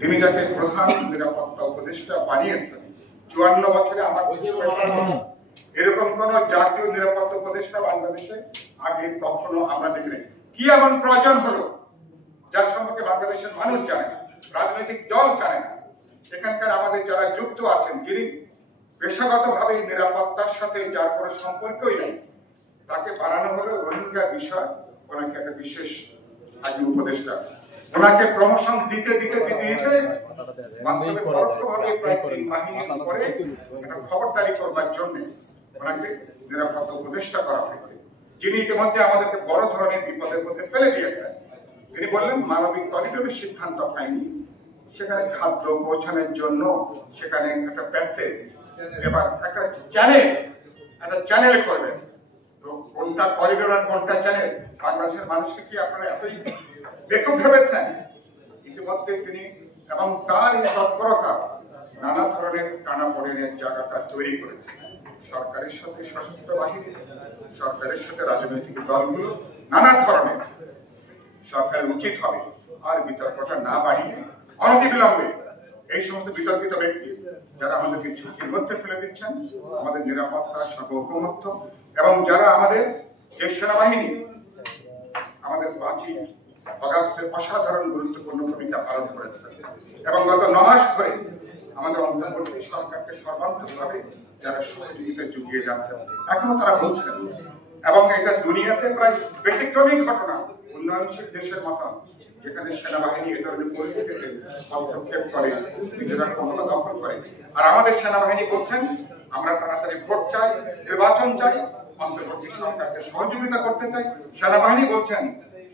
তিনি যাকে প্রধান নিরাপত্তা উপদেষ্টা বানিয়েছেন 54 বছরে আমার এরকম কোন জাতীয় নিরাপত্তা উপদেষ্টা বাংলাদেশে আগে কখনো আমরা দেখিনি। কি এমন প্রয়োজন হলো যার সম্পর্কে বাংলাদেশের মানুষ জানে না, রাজনৈতিক দল জানে না। এখানকার আমাদের যারা যুক্ত আছেন, যিনি পেশাগতভাবে নিরাপত্তার সাথে যার কোনো সম্পর্কই নেই, তাকে বানানো হলো রোহিঙ্গা বিষয় ওনাকে একটা বিশেষ আইন উপদেষ্টা। ওনাকে প্রমোশন দিতে দিতে দিতে দিতে বাস্তবে পরোক্ষভাবে প্রায় 3 বাহিনীর উপরে একটা খবরদারি করবার জন্য ওনাকে নিরাপত্তা উপদেষ্টা করা হয়েছে, যিনি ইতিমধ্যে আমাদেরকে বড় ধরনের বিপদের মধ্যে ফেলে দিয়েছেন। তিনি বললেন মানবিক করিডোরের সিদ্ধান্ত হয়নি, সেখানে খাদ্য পৌঁছানোর জন্য সেখানে একটা প্যাসেজ, এবার একটা চ্যানেল করবেন। তো কোনটা করিডোর আর কোনটা চ্যানেল, বাংলাদেশের মানুষকে কি আপনারা এতই বেকুব ভেবেছেন? ইতিমধ্যে তিনি এবং তার এই তৎপরতা নানা ধরনের টানাপোড়েনের জায়গাটা তৈরি করেছে। সরকারের সাথে সশস্ত্র বাহিনী, সরকারের সাথে রাজনৈতিক দলগুলো নানা ধরনের। সরকারের উচিত হবে আর বিতর্কটা না বাড়িয়ে অনতিবিলম্বে এই সমস্ত বিতর্কিত ব্যক্তি যারা আমাদেরকে ঝুঁকির মধ্যে ফেলে দিচ্ছেন, আমাদের নিরাপত্তা সার্বভৌমত্ব, এবং যারা আমাদের যে সেনাবাহিনী আমাদের 5ই অগাস্টের অসাধারণ গুরুত্বপূর্ণ ভূমিকা পালন করেছে এবং গত 9 মাস ধরে আমাদের অন্তর্বর্তী সরকারকে সর্বান্তভাবে যারা সহযোগিতা যুগিয়ে যাচ্ছেন, এখনো তারা বলছেন। এবং এটা দুনিয়াতে প্রায় ব্যতিক্রমী ঘটনা, উন্নয়নশীল দেশের মতন যেখানে সেনাবাহিনী এ ধরনের পরিস্থিতিতে হস্তক্ষেপ করে, নিজেরা ক্ষমতা দখল করে। আর আমাদের সেনাবাহিনী বলছেন আমরা তাড়াতাড়ি ভোট চাই, নির্বাচন চাই, অন্তর্বর্তী সরকারকে সহযোগিতা করতে চাই। সেনাবাহিনী বলছেন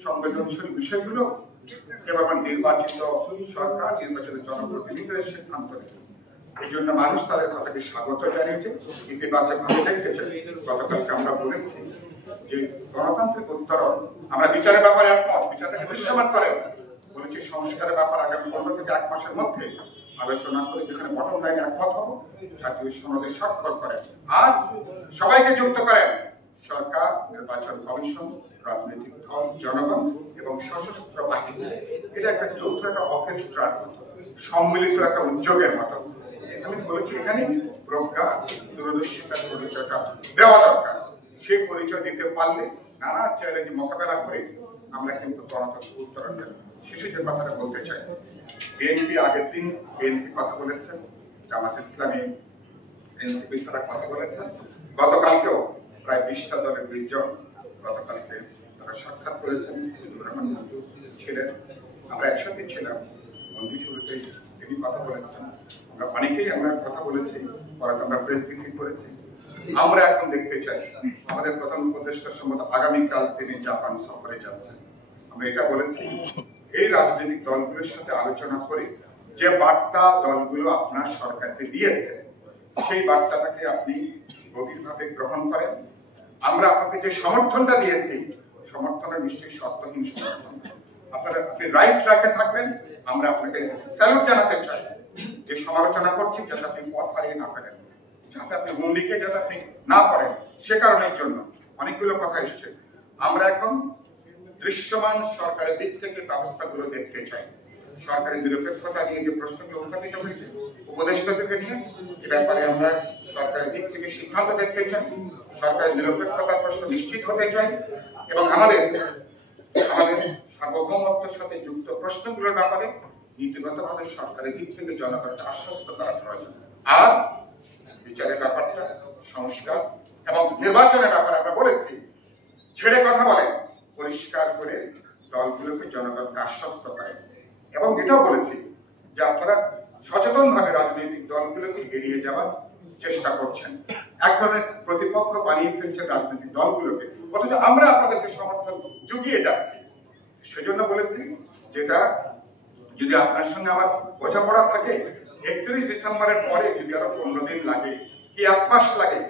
সংবেদনশীল বিষয়গুলো কেবল নির্বাচিত সরকার, নির্বাচিত জনপ্রতিনিধিদের সিদ্ধান্ত নেবে। এই জন্য মানুষ তাদের কথাকে স্বাগত জানিয়েছে, ইতিবাচক ভাবে দেখতেছে। গতকালকে আমরা বলেছি যে গণতান্ত্রিক উত্তরণ, আমরা বিচারের ব্যাপারে একমত, বিচারটাকে দৃশ্যমান করেন বলেছি। সংস্কারের ব্যাপার আগামী 15 থেকে 1 মাসের মধ্যে আলোচনা করে যেখানে বটম লাইনে একমত হবো, জাতীয় সনদে স্বাক্ষর করেন আর সবাইকে যুক্ত করেন সরকার, নির্বাচন কমিশন, রাজনৈতিক দল, জনগণ এবং সশস্ত্র বাহিনী। এটা একটা যৌথ একটা অর্কেস্ট্রার মতো, সম্মিলিত একটা উদ্যোগের মতো। আমি বলেছি এখানে প্রজ্ঞা, দূরদর্শিতার পরিচয়টা দেওয়া দরকার। সেই পরিচয় দিতে পারলে নানা চ্যালেঞ্জ মোকাবেলা করে আমরা কিন্তু গণতন্ত্র উত্তরণ দেব। শিশুদের কথাটা বলতে চাই, বিএনপি আগের দিন কথা বলেছেন, জামাত ইসলামী, এনসিপি তারা কথা বলেছেন। গতকালকেও প্রায় 20টা দলের 20 জন গতকালকে তারা সাক্ষাৎ করেছেন, ছিলেন। আমরা একসাথে ছিলাম, মন্ত্রী শুরুতেই তিনি কথা বলেছেন। আমরা অনেকেই আমরা কথা বলেছি, পরে আমরা প্রেস ব্রিফিং করেছি। আমরা এখন দেখতে চাই আমাদের প্রধান উপদেষ্টার সম্মত আগামীকাল তিনি জাপান সফরে যাচ্ছেন। আমরা এটা বলেছি এই রাজনৈতিক দলগুলোর সাথে আলোচনা করে যে বার্তা দলগুলো আপনার সরকারকে দিয়েছে, সেই বার্তাটাকে আপনি গভীরভাবে গ্রহণ করেন। আমরা আপনাকে যে সমর্থনটা দিয়েছি, সমর্থনটা নিশ্চয়ই সত্যহীন সমর্থন। আপনি রাইট ট্র্যাকে থাকবেন। আমরা আপনাকে স্যালুট জানাতে চাই। যে সমালোচনা করছি যাতে আপনি পথ হারিয়ে না ফেলেন, যাতে আপনি হুমড়িকে যাতে আপনি না পড়েন, সে কারণের জন্য অনেকগুলো কথা এসছে। আমরা এখন দৃশ্যমান সরকারের দিক থেকে ব্যবস্থাগুলো দেখতে চাই। সরকারের নিরপেক্ষতা নিয়ে যে প্রশ্নগুলো উত্থাপিত হয়েছে উপদেষ্টাদেরকে নিয়ে, সে ব্যাপারে আমরা সরকারের দিক থেকে সিদ্ধান্ত দেখতে চাই। সরকারের নিরপেক্ষতার প্রশ্ন নিশ্চিত হতে চাই এবং আমাদের সার্বভৌমত্বের সাথে যুক্ত প্রশ্নগুলোর ব্যাপারে নীতিগতভাবে সরকারের দিক থেকে জনগণকে আশ্বস্ত করা প্রয়োজন। আর বিচারের ব্যাপারটা, সংস্কার এবং নির্বাচনের ব্যাপারে আমরা বলেছি ছেড়ে কথা বলেন, পরিষ্কার করে দলগুলোকে জনগণকে আশ্বস্ত করেন। এবং এটাও বলেছি যে আপনারা সচেতন ভাবে রাজনৈতিক দলগুলোকে এড়িয়ে যাওয়ার চেষ্টা করছেন, এক ধরনের প্রতিপক্ষ বানিয়ে ফেলছেন রাজনৈতিক দলগুলোকে, অথচ আমরা আপনাদেরকে সমর্থন জুগিয়ে যাচ্ছি। সেজন্য বলেছি যেটা যদি আপনার সঙ্গে আমার বোঝাপড়া থাকে, 31 ডিসেম্বরের পরে যদি আরো 15 দিন লাগে কি 1 মাস লাগে,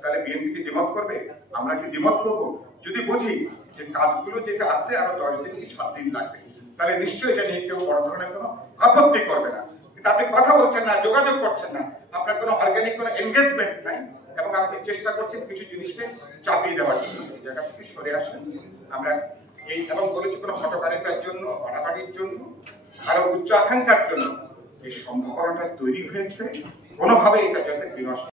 তাহলে বিএনপি কি দ্বিমত করবে? আমরা কি দ্বিমত করবো? যদি বুঝি যে কাজগুলো যেটা আছে আরো 10 দিন কি 7 দিন লাগবে, তাহলে নিশ্চয়ই এটা নিয়ে কেউ বড় ধরনের কোনো আপত্তি করবে না। কিন্তু আপনি কথা বলছেন না, যোগাযোগ করছেন না, আপনার কোনো অর্গানিক কোনো এনগেজমেন্ট নাই এবং আপনি চেষ্টা করছেন কিছু জিনিসকে চাপিয়ে দেওয়ার জন্য। সেই জায়গা থেকে সরে আসেন। আমরা এই এবং বলেছি কোনো হটকারিতার জন্য, বাড়াবাড়ির জন্য আরো উচ্চ আকাঙ্ক্ষার জন্য এই সম্ভাবনাটা তৈরি হয়েছে, কোনোভাবে এটা যাতে বিনষ্ট